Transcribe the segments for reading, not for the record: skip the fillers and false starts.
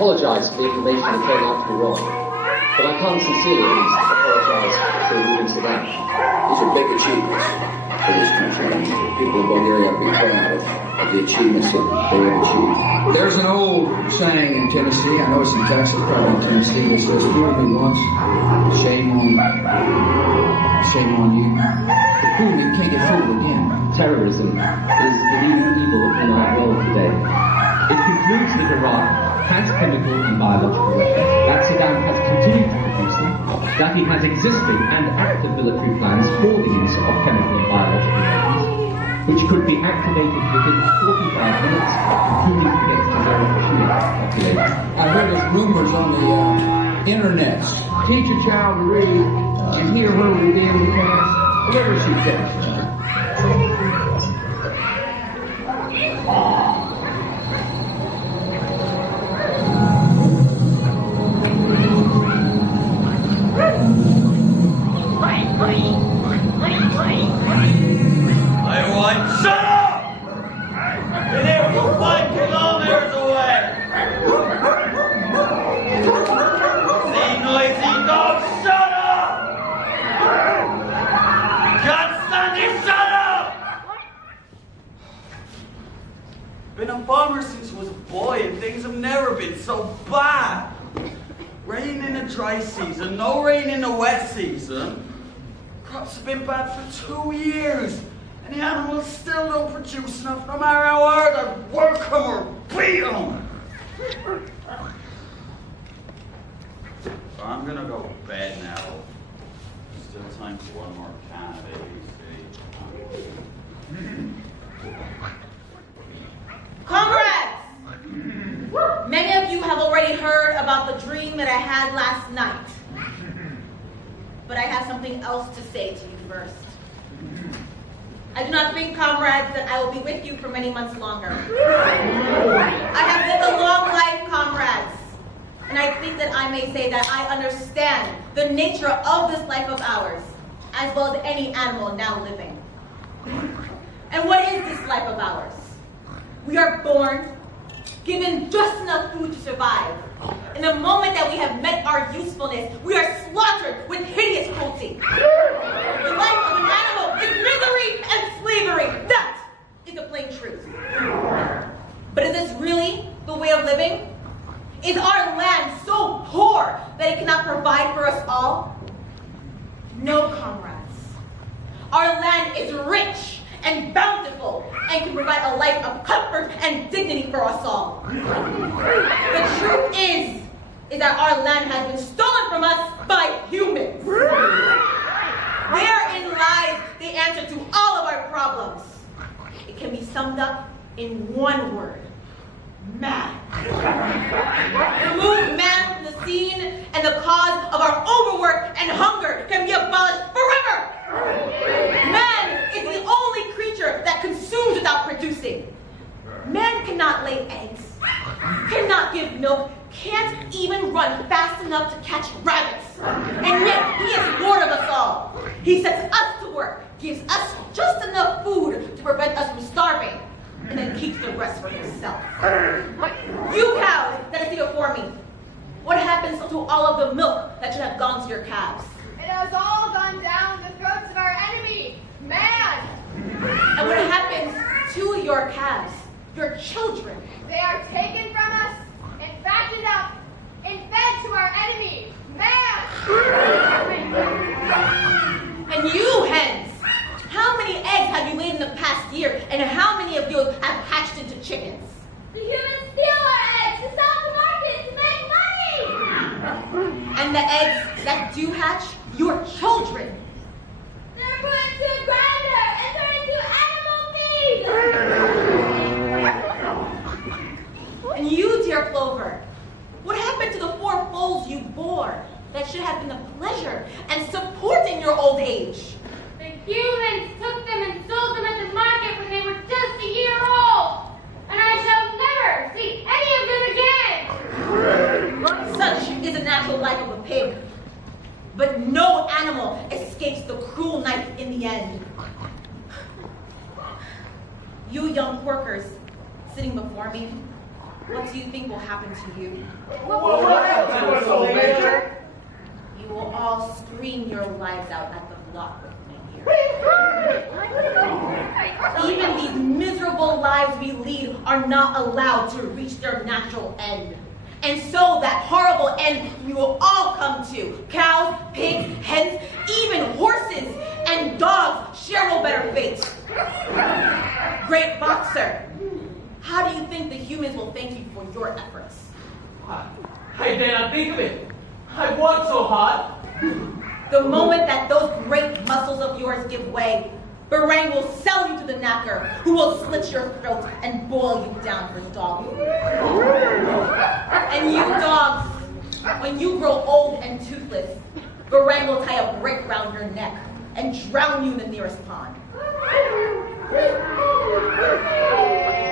apologise for the information that came out to be wrong, but I can't sincerely at least apologise for removing Sudan. These are big achievements for this country, and people in Bulgaria have to be proud of the achievements that they have achieved. There's an old saying in Tennessee, I know it's in Texas, probably in Tennessee, that says, fool me once, shame on you. But fool me, can't get fooled again. Terrorism is the leading evil in our world today. It concludes that Iraq has chemical and biological weapons, that Saddam has continued to produce them, that he has existing and active military plans for the use of chemical and biological weapons, which could be activated within 45 minutes, including against his own Shia population. I heard there's rumors on the internet. Teach a child to read and hear her within the class, whatever she takes. I want shut up! And if you 5 kilometers away! See, noisy dog, shut up! Constantly shut up! Been a farmer since I was a boy, and things have never been so bad. Rain in the dry season, no rain in the wet season. Crops have been bad for 2 years, and the animals still don't produce enough, no matter how hard I work them or beat them. So I'm gonna go to bed now. Still time for one more can of ABC. Comrades! Many of you have already heard about the dream that I had last night. But I have something else to say to you first. I do not think, comrades, that I will be with you for many months longer. I have lived a long life, comrades, and I think that I may say that I understand the nature of this life of ours, as well as any animal now living. And what is this life of ours? We are born, given just enough food to survive. In the moment that we have met our usefulness, we are slaughtered with hideous cruelty. The life of an animal is misery and slavery. That is the plain truth. But is this really the way of living? Is our land so poor that it cannot provide for us all? No, comrades. Our land is rich and bountiful and can provide a life of comfort and dignity for us all. The truth is that our land has been stolen from us by humans. Therein lies the answer to all of our problems. It can be summed up in one word: man. Remove man from the scene and the cause of our overwork and hunger can be abolished forever. Man is the only creature that consumes without producing. Man cannot lay eggs, cannot give milk, can't even run fast enough to catch rabbits. And yet he is Lord of us all. He sets us to work, gives us just enough food to prevent us from starving, and then keeps the rest for himself. You cows that is here before me, what happens to all of the milk that should have gone to your calves? It has all gone down the throats of our enemy, man. And what happens to your calves, your children? They are taken from us and fattened up and fed to our enemy, man. And you, hens, how many eggs have you laid in the past year, and how many of you have hatched into chickens? The humans steal our eggs to sell the market to make money. And the eggs that do hatch, your children. They're put into a grinder and turned into animal feed. And you, dear Clover, what happened to the 4 foals you bore that should have been a pleasure and support in your old age? The humans took them and sold them at the market when they were just a year old. And I shall never see any of them again. Such is the natural life of a pig. But no animal escapes the cruel knife in the end. You young porkers sitting before me, What do you think will happen to you? What happened to us, Major? You will all scream your lives out at the block with me here. Even these miserable lives we lead are not allowed to reach their natural end. And so that horrible end we will all come to. Cows, pigs, hens, even horses and dogs share no better fate. Great boxer, how do you think the humans will thank you for your efforts? I dare not think of it. I worked so hard. The moment that those great muscles of yours give way, Barang will sell you to the knacker, who will slit your throat and boil you down for dog food. And you dogs, when you grow old and toothless, Barang will tie a brick round your neck and drown you in the nearest pond.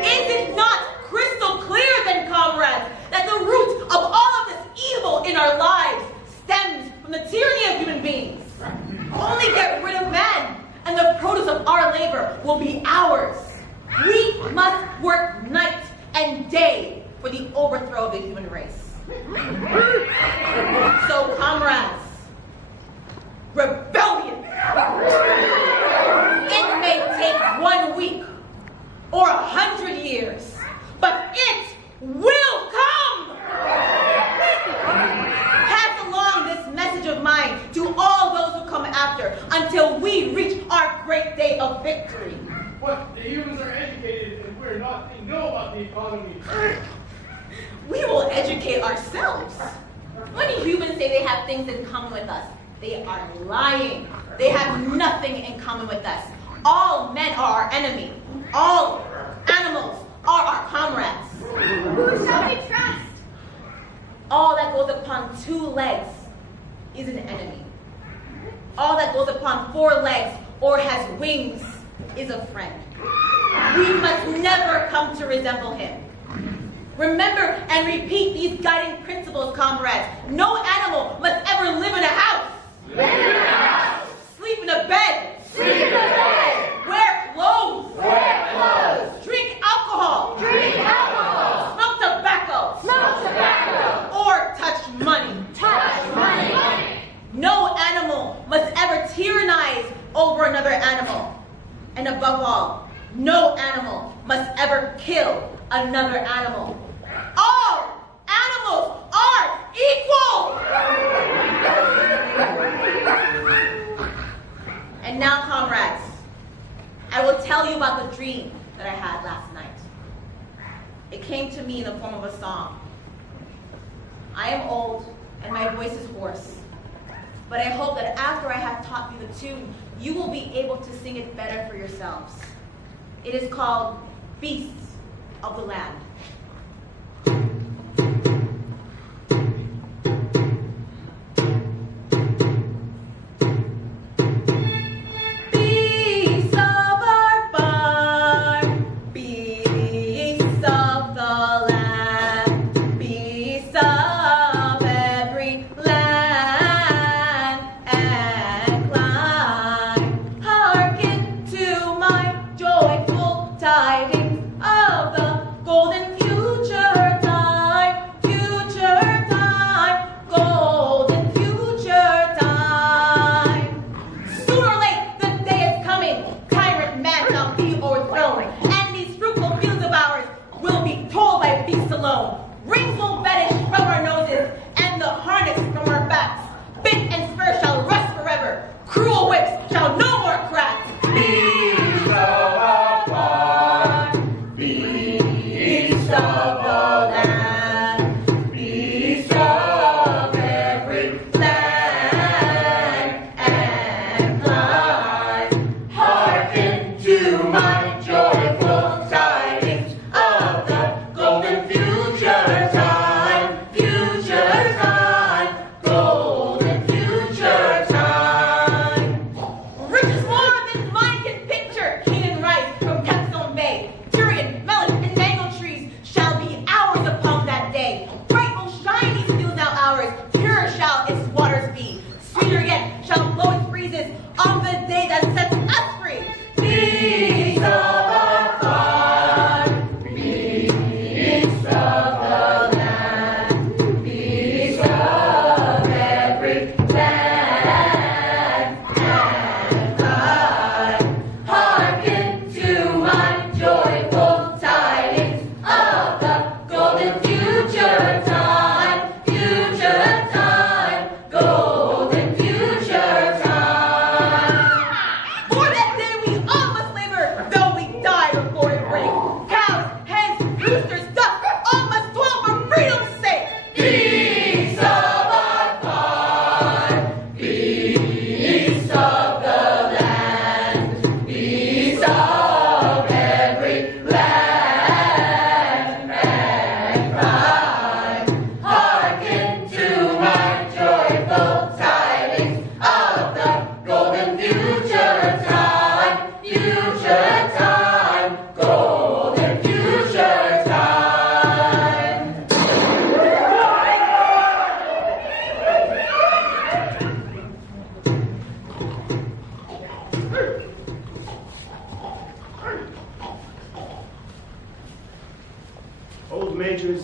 Is it not crystal clear then, comrades, that the root of all of this evil in our lives stems from the tyranny of human beings? Only get rid of man, and the produce of our labor will be ours. We must work night and day for the overthrow of the human race. So, comrades, rebellion. It may take 1 week or 100 years, but it will come. Pass along this message of mine to all those who come after until we reach our great day of victory. But the humans are educated and we're not. They know about the economy. We will educate ourselves. When humans say they have things in common with us, they are lying. They have nothing in common with us. All men are our enemy. All animals are our comrades. Who shall we trust? All that goes upon 2 legs is an enemy. All that goes upon 4 legs or has wings is a friend. We must never come to resemble him. Remember and repeat these guiding principles, comrades. No animal must ever live in a house. Live in a house. Sleep in a bed. Sleep in a bed. Wear clothes. Wear clothes. Drink alcohol. Drink alcohol. Smoke tobacco. Smoke tobacco. Or touch money. Touch money. No animal must ever tyrannize over another animal. And above all, no animal must ever kill another animal. All animals are equal! And now, comrades, I will tell you about the dream that I had last night. It came to me in the form of a song. I am old and my voice is hoarse, but I hope that after I have taught you the tune, you will be able to sing it better for yourselves. It is called Beasts of the Land. Beasts of our farm, beasts of the land, beasts of every land and clime, hearken to my joyful tidings of the golden future.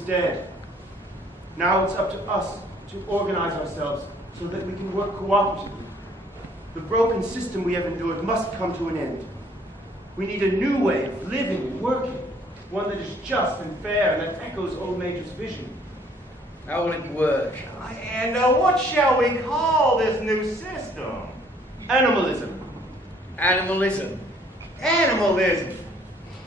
instead. Now it's up to us to organize ourselves so that we can work cooperatively. The broken system we have endured must come to an end. We need a new way of living and working, one that is just and fair and that echoes Old Major's vision. How will it work? And what shall we call this new system? Animalism. Animalism. Animalism.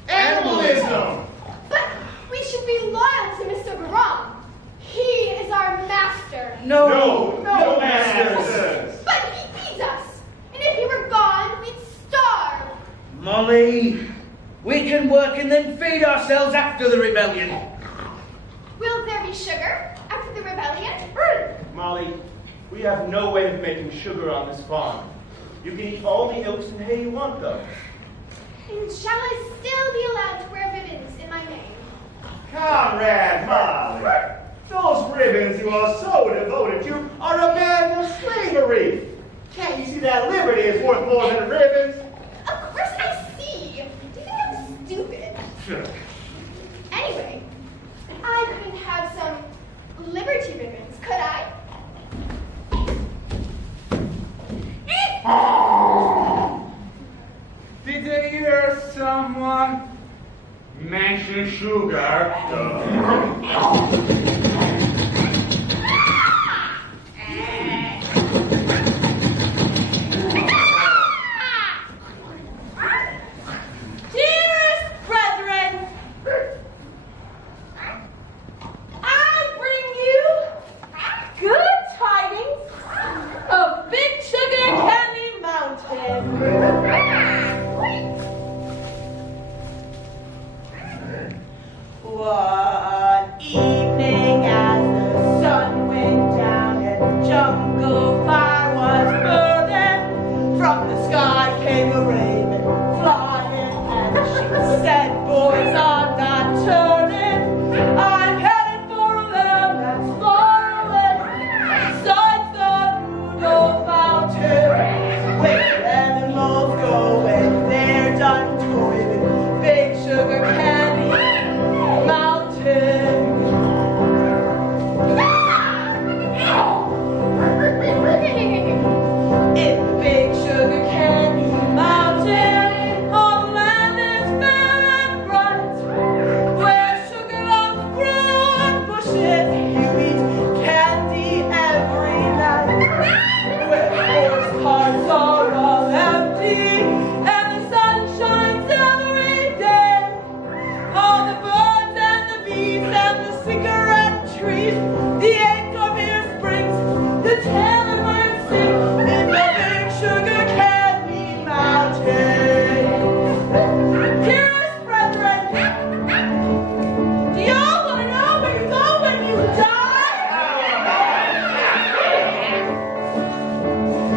Animalism. But we should be loyal to Mr. Barong. He is our master. No masters. But he feeds us. And if he were gone, we'd starve. Molly, we can work and then feed ourselves after the rebellion. Will there be sugar after the rebellion? Molly, we have no way of making sugar on this farm. You can eat all the oats and hay you want, though. And shall I still be allowed to wear ribbons in my name? Comrade Molly, those ribbons you are so devoted to are a band of slavery. Can't you see that liberty is worth more than ribbons? Of course I see. Do you think I'm stupid? Anyway, I could have some liberty ribbons, could I? Did I hear someone mention sugar? Dearest brethren, I bring you good tidings of Big Sugar Candy Mountain. One evening as the sun went down and the jungle fire was burning, from the sky came a raven flying, and she said, boys, I'm not turning. I'm headed for a land that's far away, beside the Rudolph Mountain, where animals go when they're done toiling. Big Sugar Candy Mountain. In the Big Sugar Candy Mountain, all the land is fair and bright, where sugar lumps grow on bushes, you eat candy every night, where horse cars are all empty, and the sun shines every day. All the birds and the bees and the cigarette trees, the acorn here springs, the tailor birds sing in the Big Sugar Candy Mountain. Dearest brethren, do y'all want to know where you go when you die?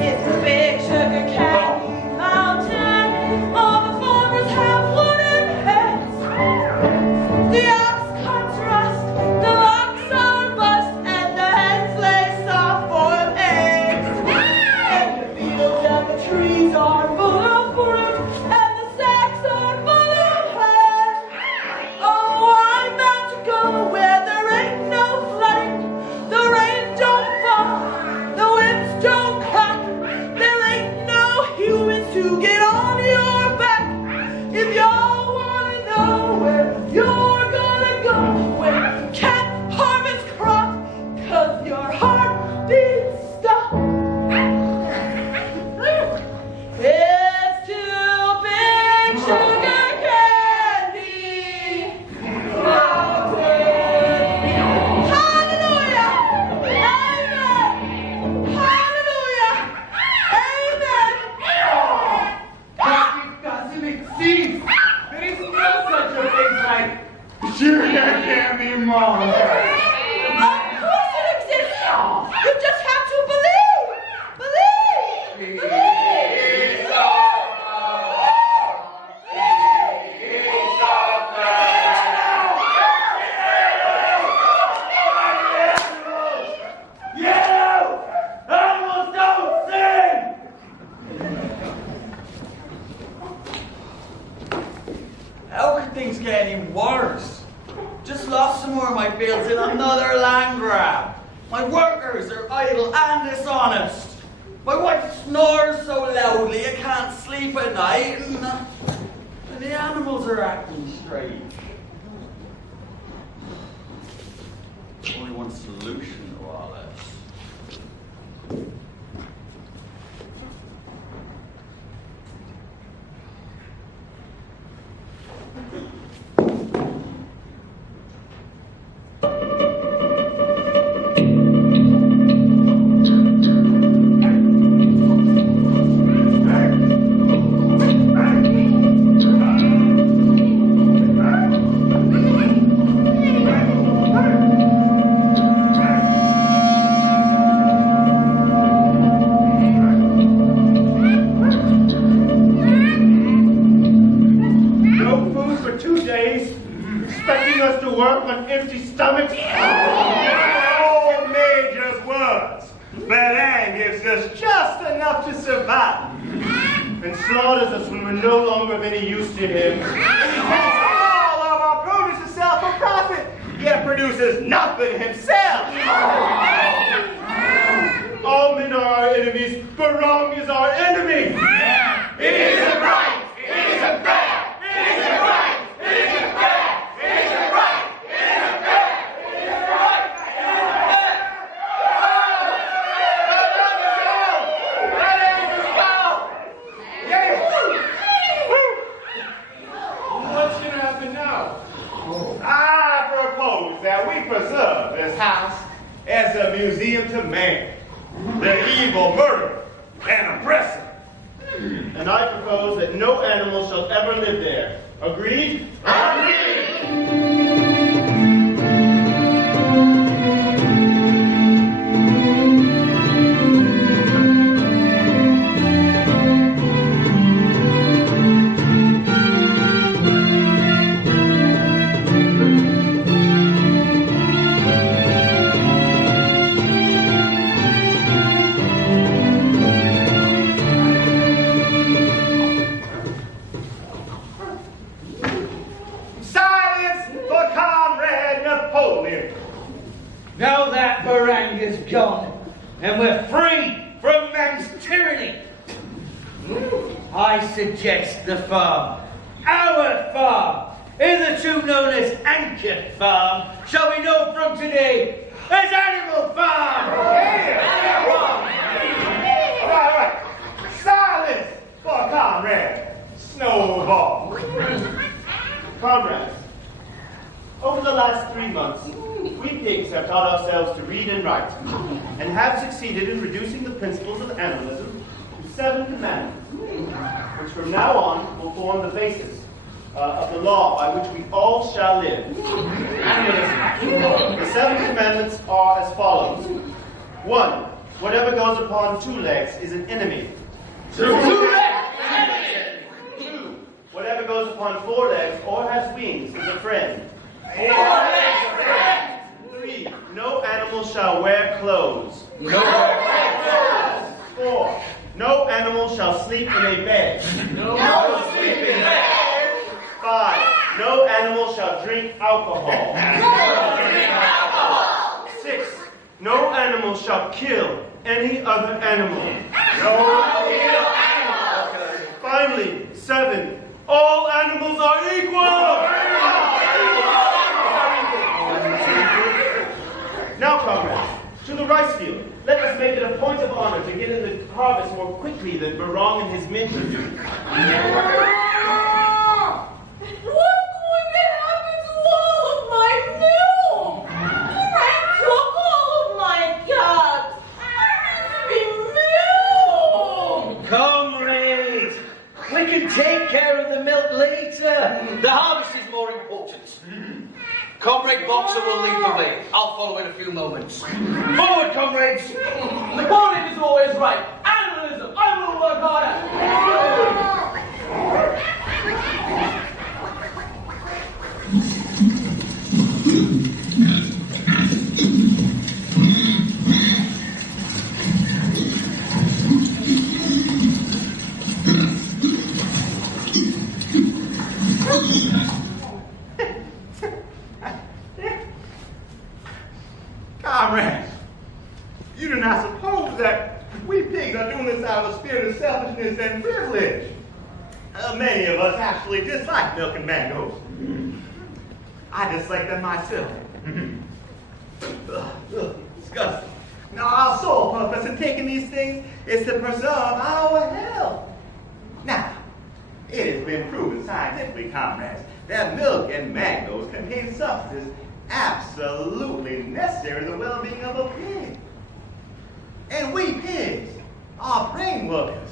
It's the Big Sugar Candy Mountain. All the farmers have wooden heads. The ox carts rust, the locks are bust, and the hens lay soft-boiled eggs. And the fields and the trees are full of fruit, and the sacks are full of hay. Oh, I'm bound to go where there ain't no flooding. The rain don't fall, the winds don't crack. There ain't no humans to get on your back. If y'all wanna know where you're gonna go when you can't harvest crop, 'cause your heart beats stop. It's too Big Sugar Candy Mountain. Hallelujah! Amen! Hallelujah! Amen! But doesn't exist. There is no such a thing like sugar candy mountain. Of course it exists! You just have to believe! Believe! Believe! Animals don't sing! How could things get any worse? Just lost some more of my fields in another land grab. My workers are idle and dishonest. My wife snores so loudly I can't sleep at night, and the animals are acting strange. Only one solution to all this. Empty stomachs. Old Major's words. Penh gives us just enough to survive, and slaughters us when we're no longer of any use to him. He takes all of our produce to sell for profit, yet produces nothing himself. All men are our enemies, but wrong is our enemy. It isn't right. It isn't fair. It isn't right. It isn't fair. It isn't right. That we preserve this house as a museum to man, the evil murderer and oppressor. And I propose that no animal shall ever live there. Agreed? Agreed! Now that Penh is gone, and we're free from man's tyranny, I suggest the farm, our farm, hitherto known as Anchor Farm, shall be known from today as Animal Farm. Yeah. All right. Silence for Comrade Snowball. Comrades, over the last 3 months, we pigs have taught ourselves to read and write, and have succeeded in reducing the principles of animalism to 7 commandments, which from now on will form the basis of the law by which we all shall live. The 7 commandments are as follows. 1. Whatever goes upon 2 legs is an enemy. 2. Whatever goes upon 4 legs or has wings is a friend. 4 legs, friend. 3. No animal shall wear clothes. 4. No animal shall sleep in a bed. No sleep in bed. 5. No animal shall drink alcohol. 6. No animal shall kill any other animal. Finally, 7. All animals are equal. Now, comrades, to the rice field. Let us make it a point of honor to get in the harvest more quickly than Barong and his men can do. What's going to happen to all of my milk? Penh took all of my calves. I need milk. Comrades, we can take care of the milk later. The harvest is more important. Comrade Boxer will lead the way. I'll follow in a few moments. Forward, comrades! Napoleon is always right. Animalism, I will work harder. spirit of selfishness and privilege. Many of us actually dislike milk and mangoes. I dislike them myself. Disgusting. Now, our sole purpose in taking these things is to preserve our health. Now, it has been proven scientifically, comrades, that milk and mangoes contain substances absolutely necessary to the well-being of a pig. And we pigs are brain workers.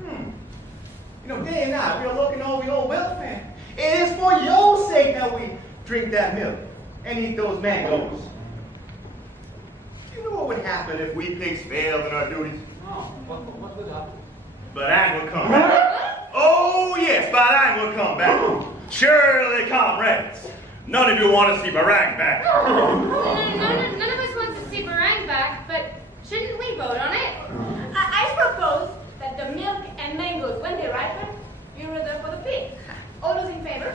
You know, day and night, we're looking over your welfare. It is for your sake that we drink that milk and eat those mangoes. Do you know what would happen if we pigs failed in our duties? Oh, what would happen? Barang would come back. Oh, yes, Barang would come back. Surely, comrades. None of you want to see Barang back. None of us wants to see Barang back, but shouldn't we vote on it? I propose that the milk and mangoes, when they ripen, be reserved for the pig. All those in favor?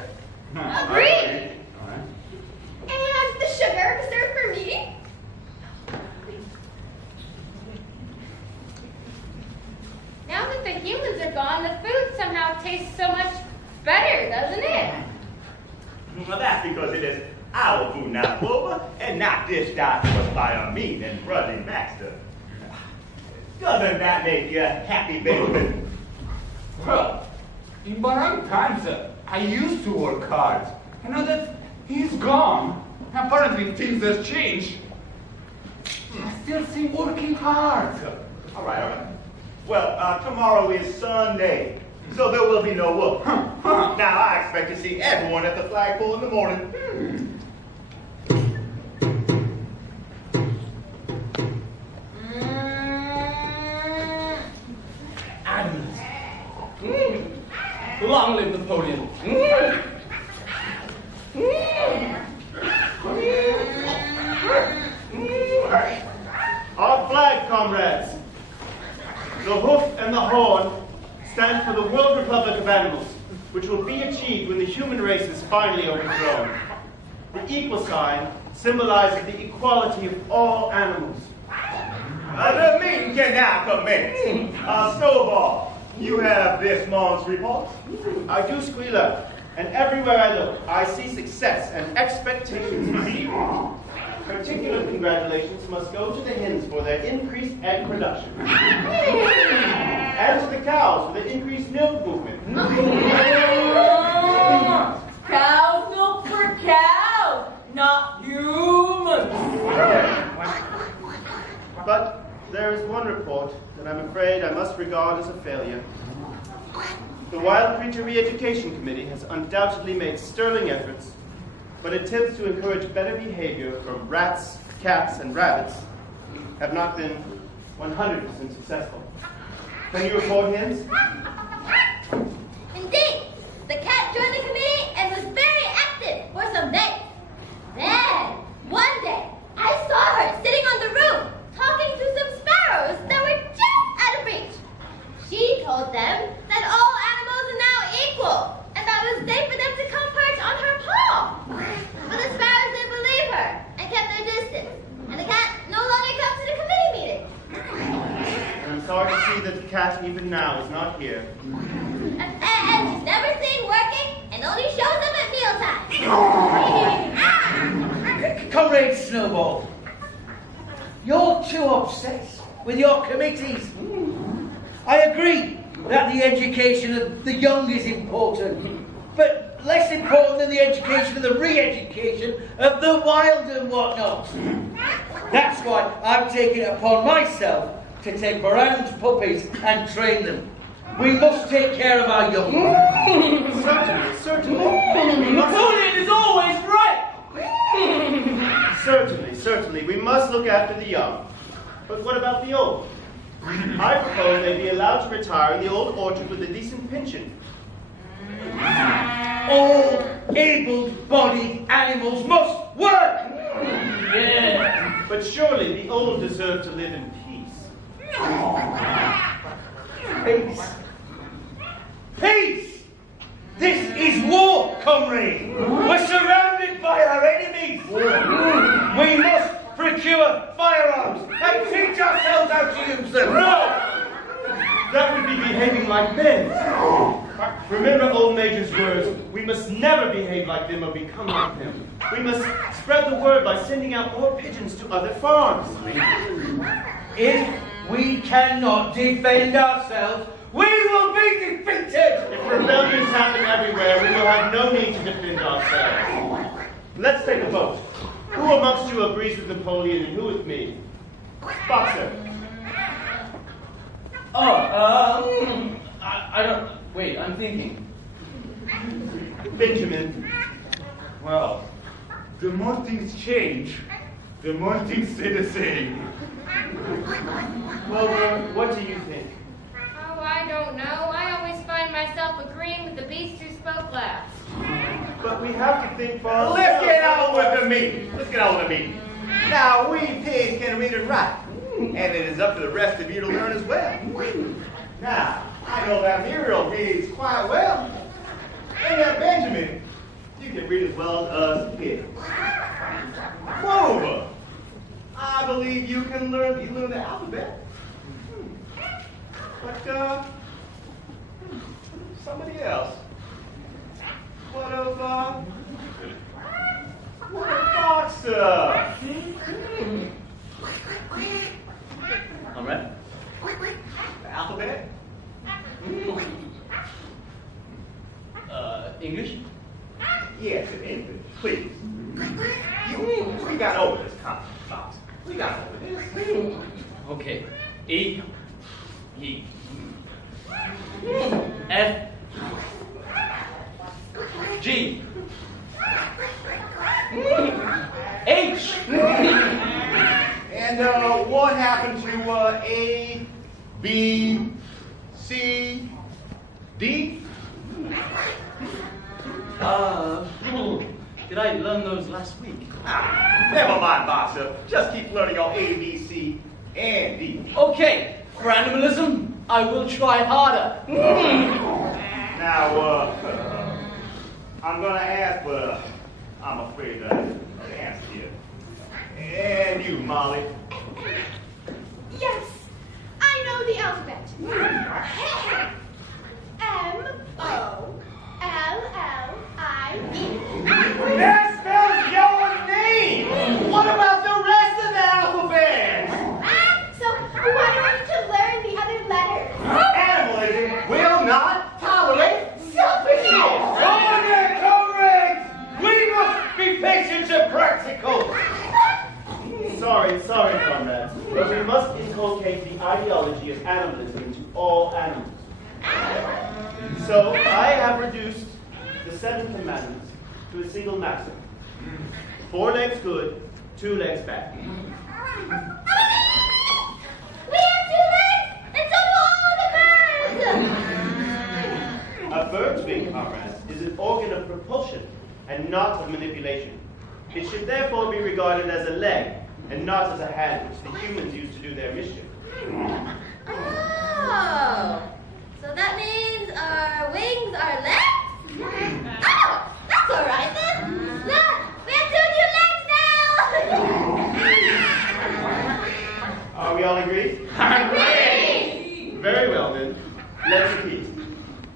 Agreed. And the sugar reserved for me? Now that the humans are gone, the food somehow tastes so much better, doesn't it? Well, that's because it is our food now, Clover, and not dished out to us by our mean and grudging master. Doesn't that make you happy, baby? Well, in Barang times, I used to work hard. And now that he's gone, apparently things have changed. I still see him working hard. All right. Well, tomorrow is Sunday, so there will be no work. Now, I expect to see everyone at the flagpole in the morning. Animals. Long live Napoleon. Our flag, comrades. The hoof and the horn stand for the World Republic of Animals, which will be achieved when the human race is finally overthrown. The equal sign symbolizes the equality of all animals. The meeting can now commence. Snowball, you have this month's report. I do, Squealer, and everywhere I look, I see success and expectations. Particular congratulations must go to the hens for their increased egg production. And to the cows for the increased milk movement. Cows milk for cows, not humans. But there is one report that I'm afraid I must regard as a failure. The Wild Creature Re-Education Committee has undoubtedly made sterling efforts, but attempts to encourage better behavior from rats, cats, and rabbits have not been 100% successful. Can you report, Hens? Indeed, the cat joined the committee and was very active for some days. Then, one day, I saw her sitting on the roof, talking to some sparrows that were just out of reach. She told them that all animals are now equal, and that it was safe for them to come perch on her paw. But the sparrows didn't believe her and kept their distance, and the cat no longer comes to the committee meeting. I'm sorry to see that the cat even now is not here. And she's never seen working and only shows up at mealtime. Comrade Snowball, you're too obsessed with your committees. I agree that the education of the young is important, but less important than the education of the re-education of the wild and whatnot. That's why I've taken it upon myself to take Barang's puppies and train them. We must take care of our young. Certainly. Napoleon is always right. Certainly. We must look after the young. But what about the old? I propose they be allowed to retire in the old orchard with a decent pension. All able-bodied animals must work. Yeah. But surely the old deserve to live in peace. Peace! This is war, comrade! We're surrounded by our enemies! We must procure firearms and teach ourselves how to use them! No! That would be behaving like men. Remember old Major's words. We must never behave like them or become like them. We must spread the word by sending out more pigeons to other farms. If we cannot defend ourselves, we will be defeated! If rebellions happen everywhere, we will have no need to defend ourselves. Let's take a vote. Who amongst you agrees with Napoleon and who with me? Boxer. I don't. Wait, I'm thinking. Benjamin. Well, the more things change, the more things stay the same. Wilbur, what do you think? Oh, I don't know. I always find myself agreeing with the beast who spoke last. But we have to think for ourselves. Let's get on with the meeting. Now, we pigs can read and write, and it is up to the rest of you to learn as well. Now, I know that Muriel reads quite well, and that Benjamin, you can read as well as us pigs. Moreover, I believe you can learn the alphabet. But, somebody else. What of Boxer? All right. The alphabet? English? Yes, in English, please. We got over this conflict, Boxer. We got over this. Okay. E. F. G. H. And what happened to A, B, C, D? Did I learn those last week? Never mind, Boxer. Just keep learning your A, B, C, and D. Okay. For animalism, I will try harder. Now, I'm gonna ask, but I'm afraid I can't answer you. And you, Molly. Yes, I know the alphabet. M-O-L-L-I-E. That spells your name! What about the rest of the alphabet? So why don't you learn the other letters? Animalism will not tolerate selfishness! Correct! We must be patient and practical! Sorry, comrades, but we must inculcate the ideology of animalism into all animals. So I have reduced the 7 commandments to a single maxim. 4 legs good, 2 legs bad. We have 2 legs, and so do all the birds! A bird's wing, comrades, is an organ of propulsion and not of manipulation. It should therefore be regarded as a leg and not as a hand which the humans use to do their mischief. Oh, so that means our wings are legs? Oh, that's all right then. Look, we have 2 new legs now. Are we all agreed? Agreed. Very well then. Let's repeat.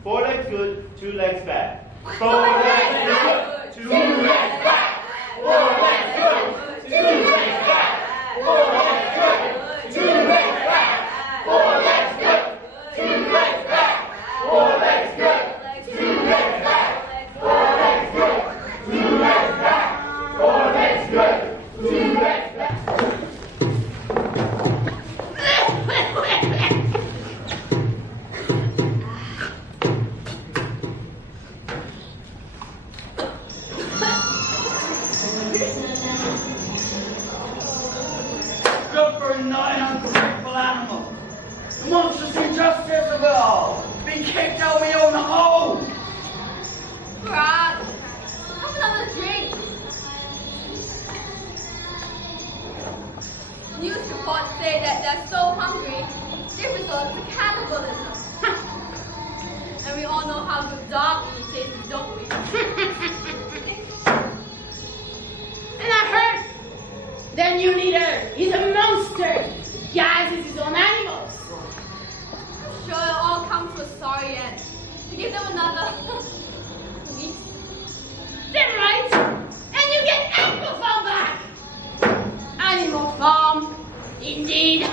4 legs good, 2 legs bad. 4 legs good, 2 legs bad. 4 legs good, 2 legs bad. 4 legs good, 2 legs bad. 4 legs good, 2 legs bad. 4 legs good, 2 legs bad. 4 legs good, 2 legs bad. 4 legs good, 2 legs bad. give them another week. Then right, and you get Animal Farm back. Animal Farm, indeed.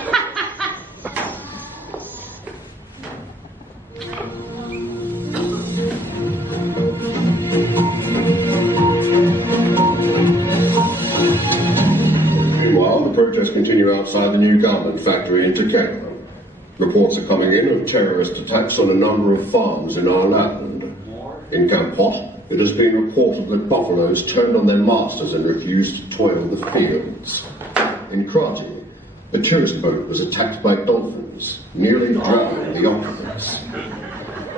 Meanwhile, the protests continue outside the new garment factory in Takeda. Reports are coming in of terrorist attacks on a number of farms in our land. In Kampot, it has been reported that buffaloes turned on their masters and refused to toil the fields. In Kratie, a tourist boat was attacked by dolphins, nearly drowning the occupants.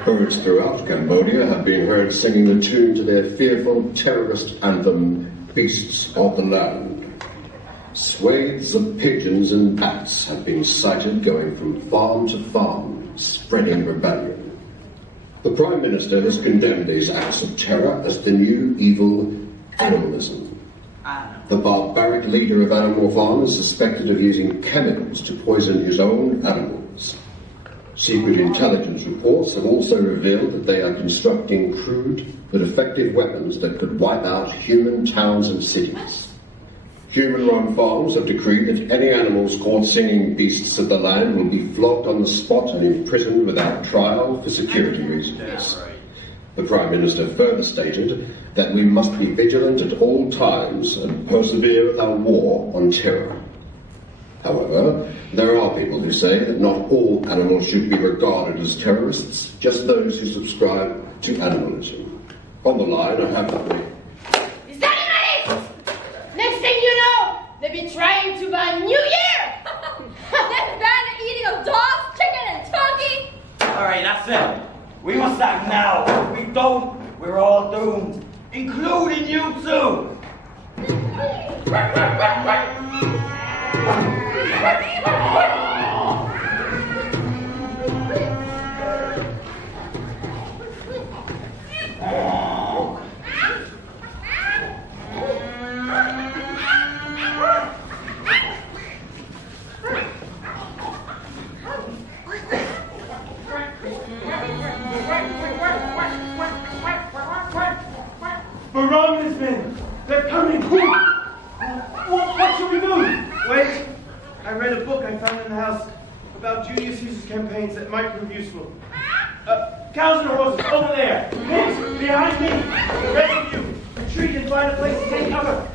Birds throughout Cambodia have been heard singing the tune to their fearful terrorist anthem, Beasts of the Land. Swathes of pigeons and bats have been sighted going from farm to farm, spreading rebellion. The Prime Minister has condemned these acts of terror as the new evil animalism. The barbaric leader of Animal Farm is suspected of using chemicals to poison his own animals. Secret intelligence reports have also revealed that they are constructing crude but effective weapons that could wipe out human towns and cities. Human-run farms have decreed that any animals caught singing Beasts of the Land will be flogged on the spot and imprisoned without trial for security reasons. The Prime Minister further stated that we must be vigilant at all times and persevere with our war on terror. However, there are people who say that not all animals should be regarded as terrorists, just those who subscribe to animalism. On the line, I have Next thing you know, they'll be trying to ban New Year! Then ban the eating of dogs, chicken, and turkey! Alright, that's it. We must act now. If we don't, we're all doomed. Including you too! Baron's men! They're coming! What should we do? Wait! I read a book I found in the house about Julius Caesar's campaigns that might prove useful. Cows and horses, over there! Pigs, behind me! The rest of you, retreat and find a place to take cover!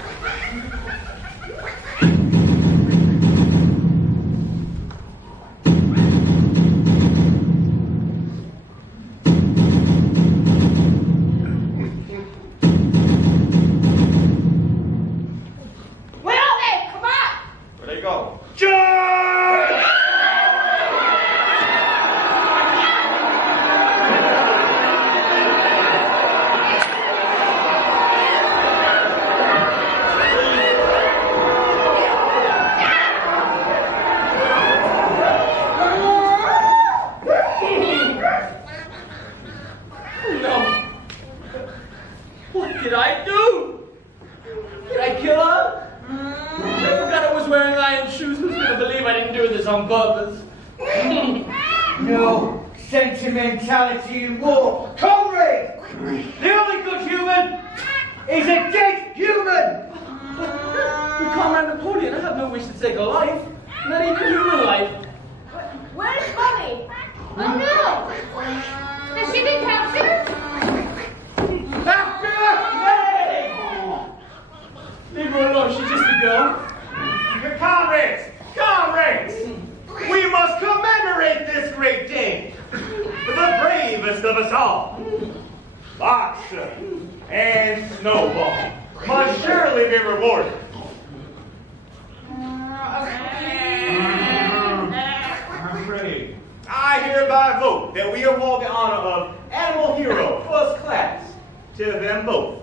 No sentimentality in war. Comrade! The only good human is a dead human! But Comrade Napoleon, I have no wish to take a life. Not even human life. Where's Mommy? Oh no! Has she been captured? Hey! Leave her alone, she's just a girl. Comrades! Comrades! We must commemorate this great day. The bravest of us all. Boxer and Snowball must surely be rewarded. I hereby vote that we award the honor of Animal Hero First Class to them both.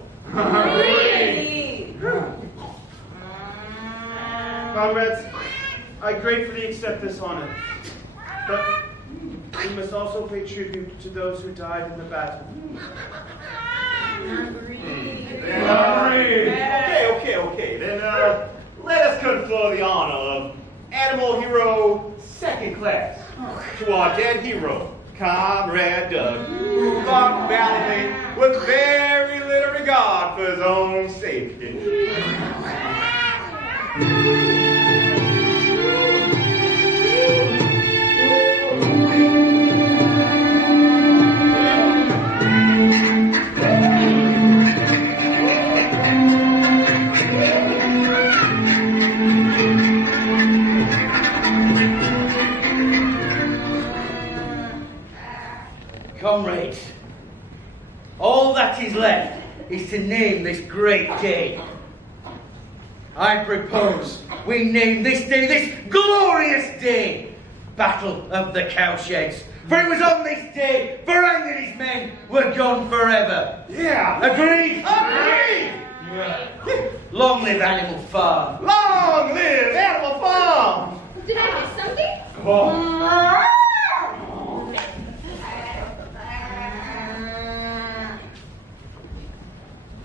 Comrades, I gratefully accept this honor, but we must also pay tribute to those who died in the battle. Okay. Then let us confer the honor of Animal Hero Second Class to our dead hero, Comrade Doug moved on valiantly with very little regard for his own safety. Comrades, all that is left is to name this great day. I propose we name this day, this glorious day, Battle of the Cowsheds. For it was on this day Farang and his men were gone forever. Yeah. Agreed? Agreed! Yeah. Long live Animal Farm. Long live Animal Farm! Did I miss something? Oh.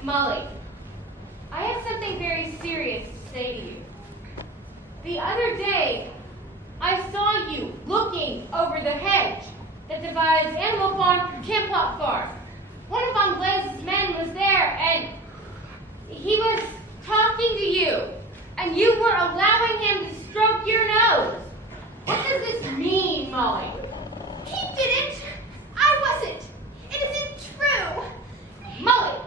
Molly, I have something very serious to say to you. The other day, I saw you looking over the hedge that divides Animal Farm from Campot Farm. One of Von Glaz's men was there, and he was talking to you, and you were allowing him to stroke your nose. What does this mean, Molly? He didn't. I wasn't. It isn't true. Molly,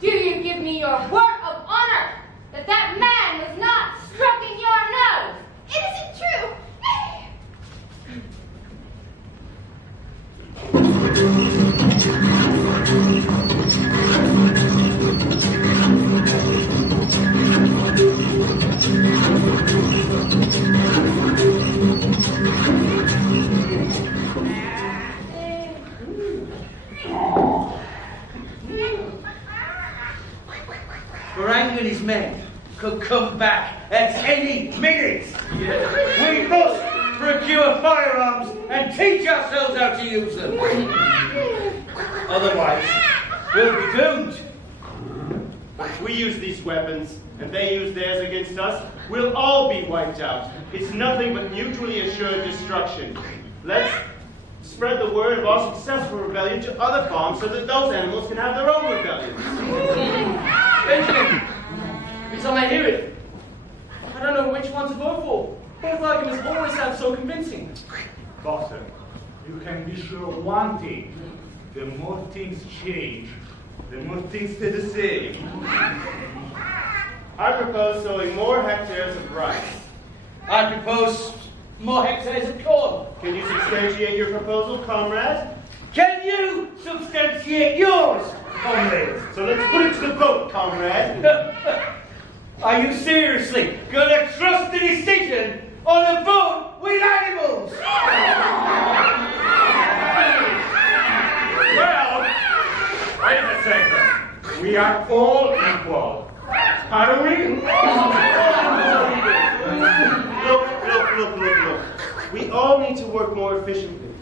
do you give me your word of honor that that man was not stroking your nose? It isn't true. Farang and his men could come back at any minute. We must procure firearms and teach ourselves how to use them. Otherwise, we'll be doomed. If we use these weapons, and they use theirs against us, we'll all be wiped out. It's nothing but mutually assured destruction. Let's spread the word of our successful rebellion to other farms so that those animals can have their own rebellions. Benjamin, every time I hear it, I don't know which one to vote for. Both arguments always sound so convincing. Doctor, you can be sure of one thing. The more things change, the more things stay the same. I propose sowing more hectares of rice. I propose more hectares of corn. Can you substantiate your proposal, comrade? Can you substantiate yours, comrade? So let's put it to the vote, comrade. Are you seriously going to trust the decision on a vote with animals? Well, wait a second. We are all equal. Are we? Look. We all need to work more efficiently.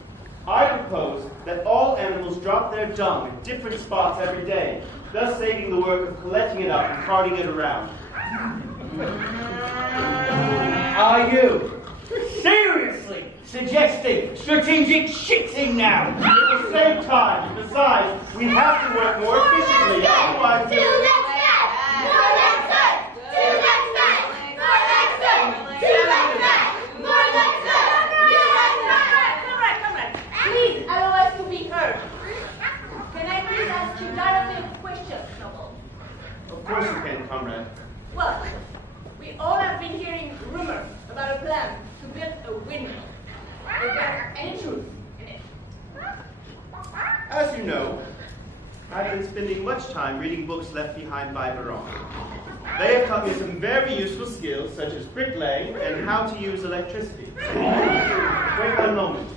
I propose that all animals drop their dung at different spots every day, thus saving the work of collecting it up and carting it around. Are you seriously suggesting strategic shitting now? At the same time, besides, we have to work more efficiently, otherwise... Please, otherwise you'll be heard. Can I please ask you directly a question, Noble? Of course you can, comrade. Well, we all have been hearing rumors about a plan to build a windmill. Is there any truth in it? As you know, I've been spending much time reading books left behind by Baron. They have taught me some very useful skills, such as bricklaying and how to use electricity. Wait one moment.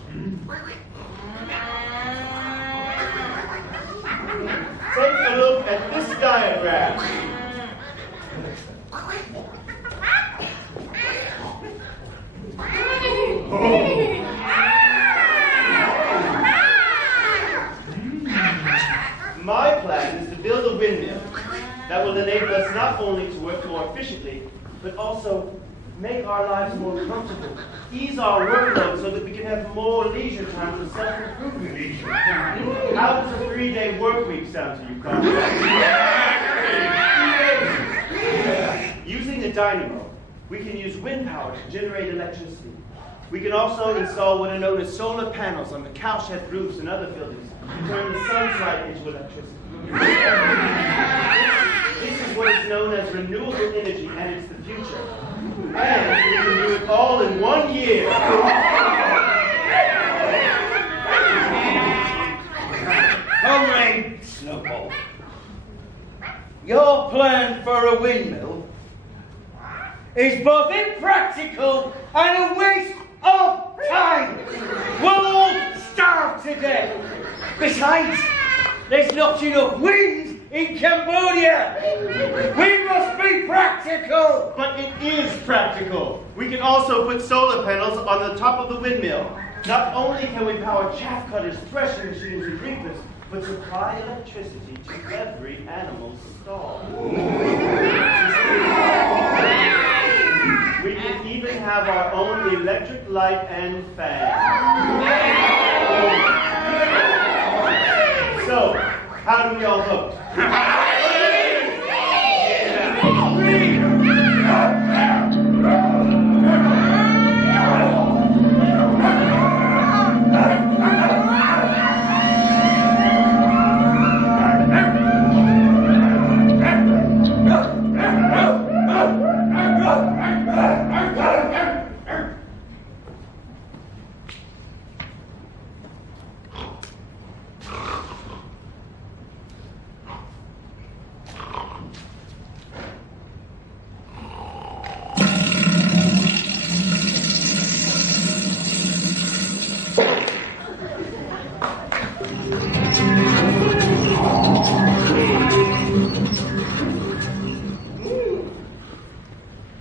Take a look at this diagram. My plan is to build a windmill that will enable us not only to work more efficiently, but also make our lives more comfortable, ease our workload so that we can have more leisure time for self-improvement. Leisure time. How does a 3-day work week sound to you, Carl? Using a dynamo, we can use wind power to generate electricity. We can also install what are known as solar panels on the cowshed roofs and other buildings to turn the sun's light into electricity. This is what is known as renewable energy, and it's the future. And we can do it all in 1 year. Comrade Snowball, your plan for a windmill is both impractical and a waste of time. We'll all starve to death. Besides, there's not enough wind in Cambodia. We must be practical. But it is practical. We can also put solar panels on the top of the windmill. Not only can we power chaff cutters, threshing machines, and reapers, but supply electricity to every animal's stall. We can even have our own electric light and fan. So, how do we all vote?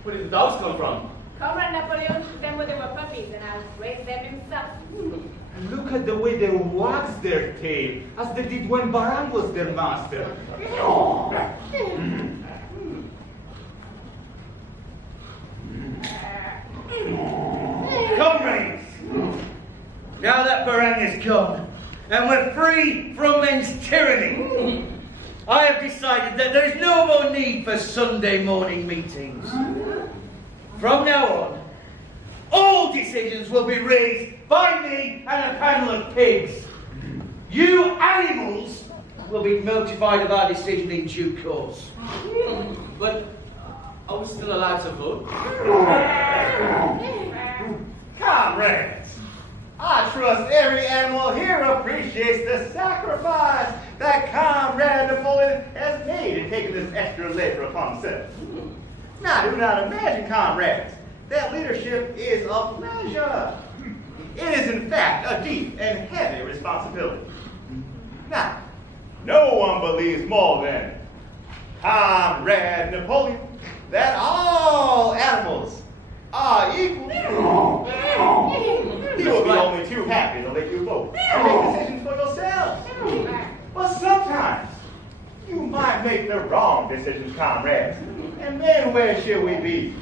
Where did the dogs come from? Comrade Napoleon took them when they were puppies, and I'll raise them himself. And look at the way they wax their tail, as they did when Barang was their master. Comrades, now that Barang is gone, and we're free from men's tyranny, I have decided that there is no more need for Sunday morning meetings. From now on, all decisions will be raised by me and a panel of pigs. You animals will be notified of our decision in due course. But are we still allowed to vote? Comrades, I trust every animal here appreciates the sacrifice that Comrade Napoleon has made in taking this extra labor upon himself. Now, do not imagine, comrades, that leadership is a pleasure. It is, in fact, a deep and heavy responsibility. Now, no one believes more than Comrade Napoleon that all animals are equal. He will be only too happy to let you vote and make decisions for yourselves. But sometimes you might make the wrong decisions, comrades. And then where should we be?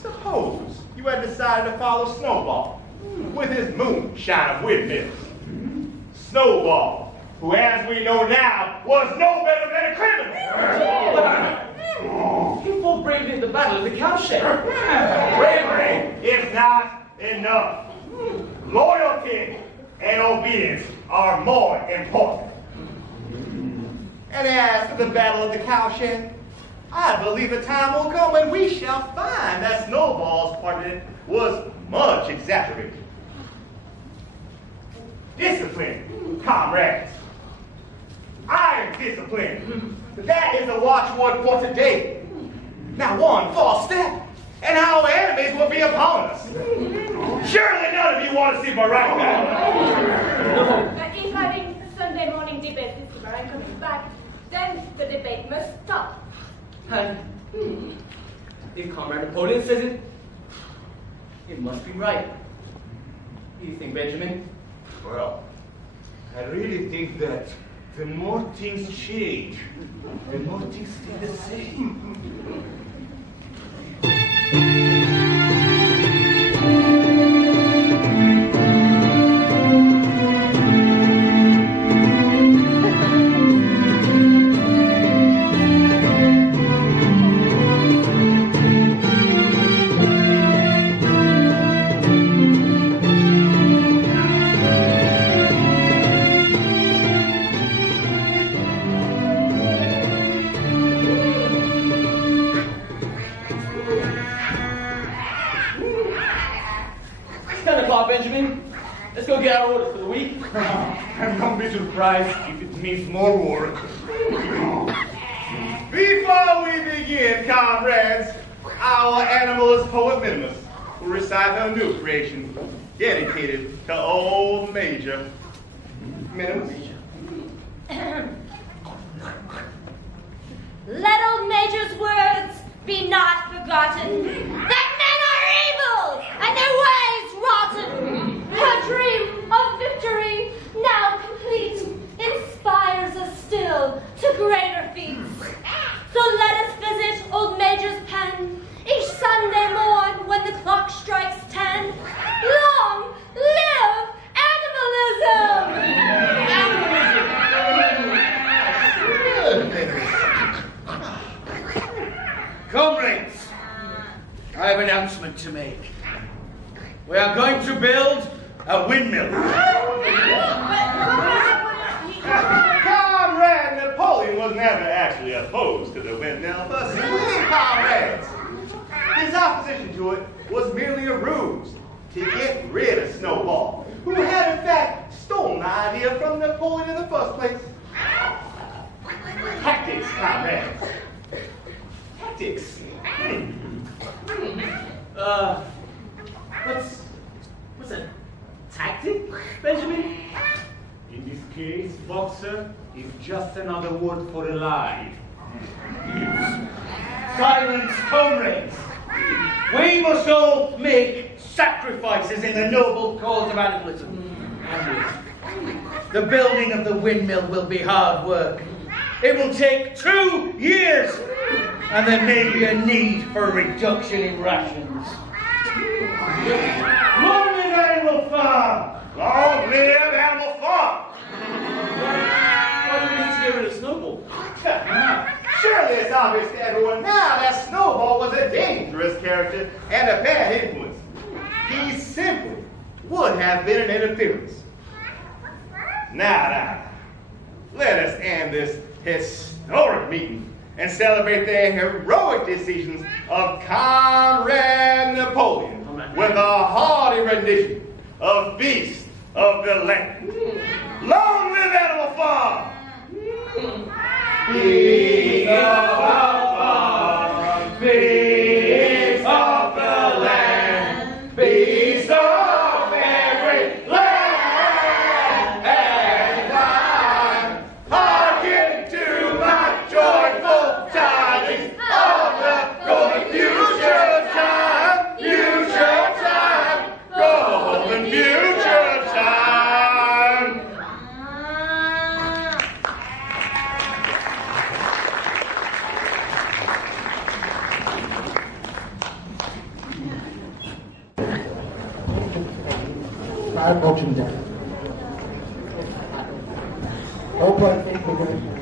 Suppose you had decided to follow Snowball with his moonshine of windmills. Snowball, who as we know now was no better than a criminal. He fought bravely in the battle of the cowshed. Bravery is not enough. Loyalty and obedience are more important. And as for the battle of the cowshed, I believe the time will come when we shall find that Snowball's part in it was much exaggerated. Discipline, comrades. Iron discipline. That is the watchword for today. Now one false step, and our enemies will be upon us. Surely none of you want to see Barack back. But if having the Sunday morning debate with Barang comes back, then the debate must stop. And if Comrade Napoleon says it, it must be right. What do you think, Benjamin? Well, I really think that the more things change, the more things stay the same. And don't be surprised if it means more work. Before we begin, comrades, our animalist poet Minimus will recite her new creation, dedicated to old Major. Minimus. Let old Major's words be not forgotten, that men are evil and their ways rotten. Her dream of victory, now complete, inspires us still to greater feats. So let us visit old Major's pen each Sunday morn when the clock strikes 10. Long live Comrades, I have an announcement to make. We are going to build a windmill. Comrade Napoleon was never actually opposed to the windmill, but comrades, his opposition to it was merely a ruse to get rid of Snowball, who had in fact stolen the idea from Napoleon in the first place. Tactics, comrades. Tactics. What's a tactic, Benjamin? In this case, boxer is just another word for a lie. Silence, comrades. We must all make sacrifices in the noble cause of animalism. The building of the windmill will be hard work. It will take 2 years, and there may be a need for a reduction in rations. Long live Animal Farm! Long live Animal Farm! Why do we need to get rid of Snowball? Surely it's obvious to everyone now that Snowball was a dangerous character and a bad influence. He simply would have been an interference. Now, let us end this historic meeting and celebrate the heroic decisions of Comrade Napoleon with a hearty rendition of Beast of the Land. Long live Animal Farm! Beast of the farm, beast of the land, beast of every land and time. Hearken to my joyful tidings of the golden future time, golden future time. Motion down. Open.